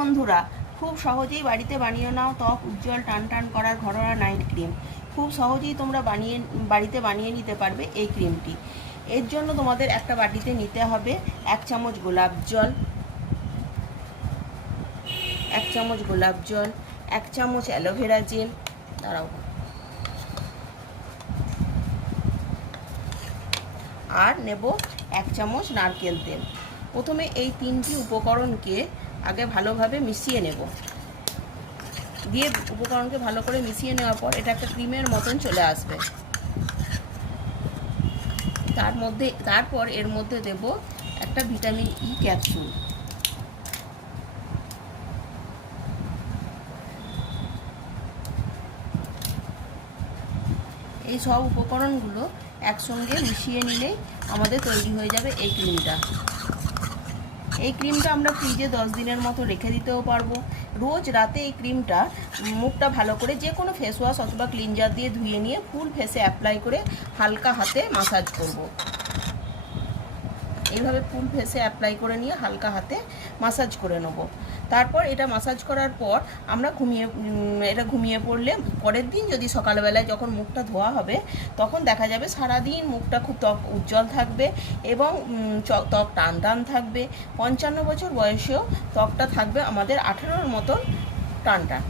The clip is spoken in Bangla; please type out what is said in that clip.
বন্ধুরা, খুব সহজেই বাড়িতে বানিয়ে নাও ত্বক উজ্জ্বল টান টান করার ঘরোয়া নাইট ক্রিম। খুব সহজেই তোমরা বাড়িতে বানিয়ে নিতে পারবে এই ক্রিমটি। এর জন্য তোমাদের একটা বাটিতে নিতে হবে 1 চামচ গোলাপ জল, 1 চামচ গোলাপ জল, 1 চামচ অ্যালোভেরা জেল, আর নেব 1 চামচ নারকেল তেল। প্রথমে এই তিনটি উপকরণকে আগে ভালোভাবে মিশিয়ে নেব। দিয়ে উপকরণকে ভালো করে মিশিয়ে নেওয়ার পর এটা একটা ক্রিমের মতন চলে আসবে। তারপর এর মধ্যে দেব একটা ভিটামিন ই ক্যাপসুল। এই সব উপকরণগুলো একসঙ্গে মিশিয়ে নিলেই আমাদের তৈরি হয়ে যাবে এই ক্রিমটা। এই ক্রিমটা আমরা ফ্রিজে 10 দিনের মতো রেখে দিতেও পারবো। রোজ রাতে এই ক্রিমটা মুখটা ভালো করে যে কোনো ফেস ওয়াশ অথবা ক্লিনজার দিয়ে ধুয়ে নিয়ে ফুল ফেসে অ্যাপ্লাই করে হালকা হাতে মাসাজ করব। এইভাবে ফুল ফেসে অ্যাপ্লাই করে নিয়ে হালকা হাতে মাসাজ করে নেব। তারপর এটা মাসাজ করার পর আমরা ঘুমিয়ে পড়লে পরের দিন যদি সকালবেলায় যখন মুখটা ধোয়া হবে তখন দেখা যাবে সারাদিন মুখটা খুব ত্বক উজ্জ্বল থাকবে এবং ত্বক টান টান থাকবে। 55 বছর বয়সেও ত্বকটা থাকবে আমাদের 18-র মতন টান টান।